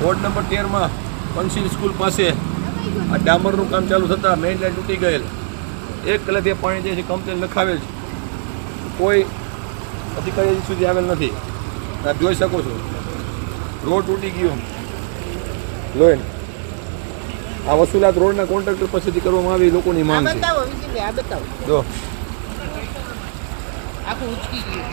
Ward number 13માં પંચશીલ school પાસે આ ડામરનું કામ ચાલુ થતાં મેઇન લાઇન તૂટી ગયેલ 1 કલાકથી પાણી જે છે કમ્પ્લેન લખાવેલ છે, કોઈ અધિકારી સુધી આવેલ નથી. આપ જોઈ શકો છો રોડ તૂટી ગયો. લોન આ વસુલાત રોડના કોન્ટ્રાક્ટર પાસેથી કરવામાં આવી લોકોની માંગ છે. જો આખું ઉચકી ગયું.